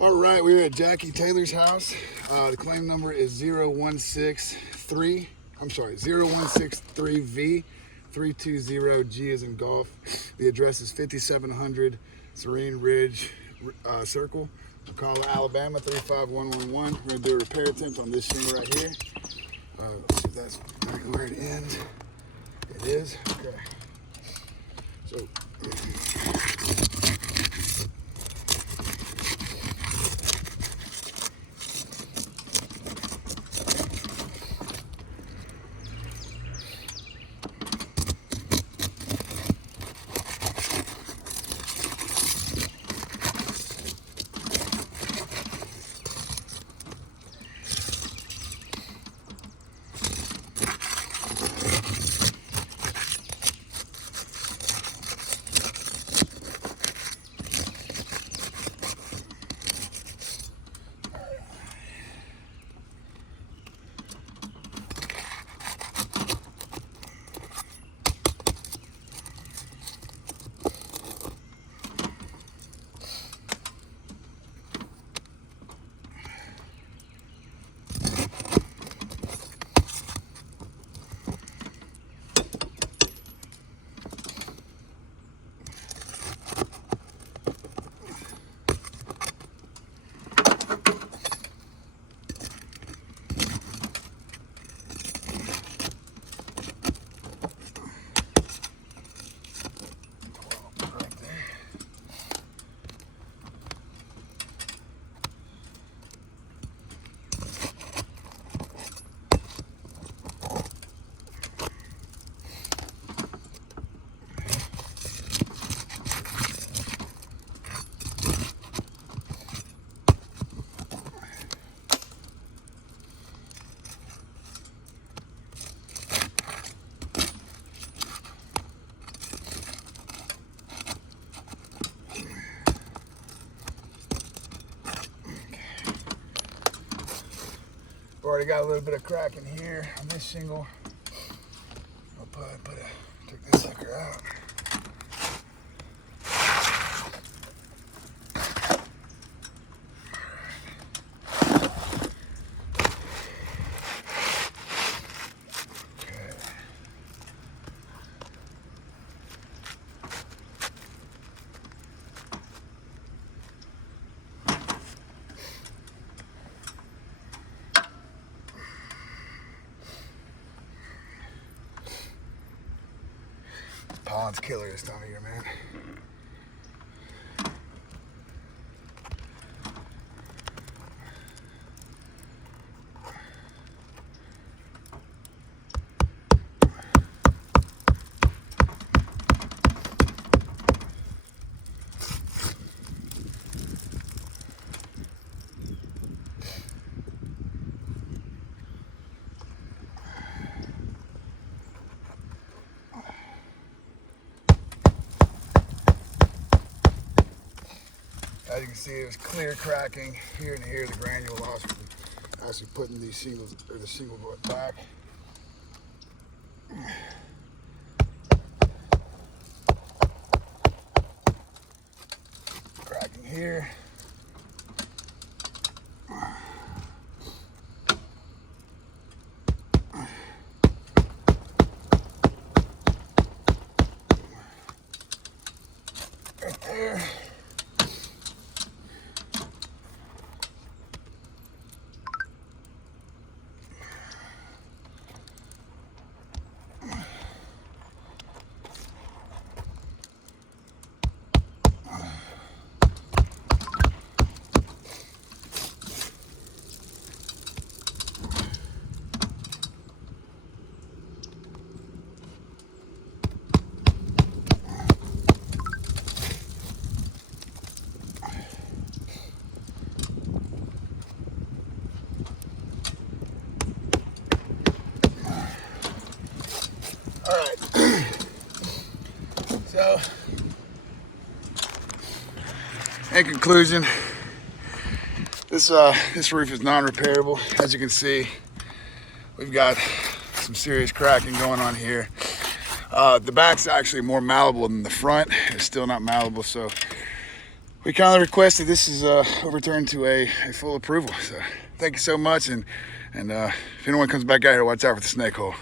All right, we're at Jackie Taylor's house. The claim number is 0163. I'm sorry, 0163V 320G as in golf. The address is 5700 Serene Ridge Circle, McCalla, Alabama 35111. We're gonna do a repair attempt on this shingle right here. Let's see if that's exactly where it ends. It is. Okay. So. Already got a little bit of crack in here on this shingle. I'll take this sucker out. Pollen's killer this time of year, man. As you can see, it was clear cracking here and here. The granule loss from actually putting these shingles or the shingle back. Cracking here. Right there. All right, so in conclusion, this roof is non-repairable. As you can see, we've got some serious cracking going on here. The back's actually more malleable than the front. It's still not malleable, so we kindly request that this is overturned to a full approval. So thank you so much, and if anyone comes back out here, watch out for the snake hole.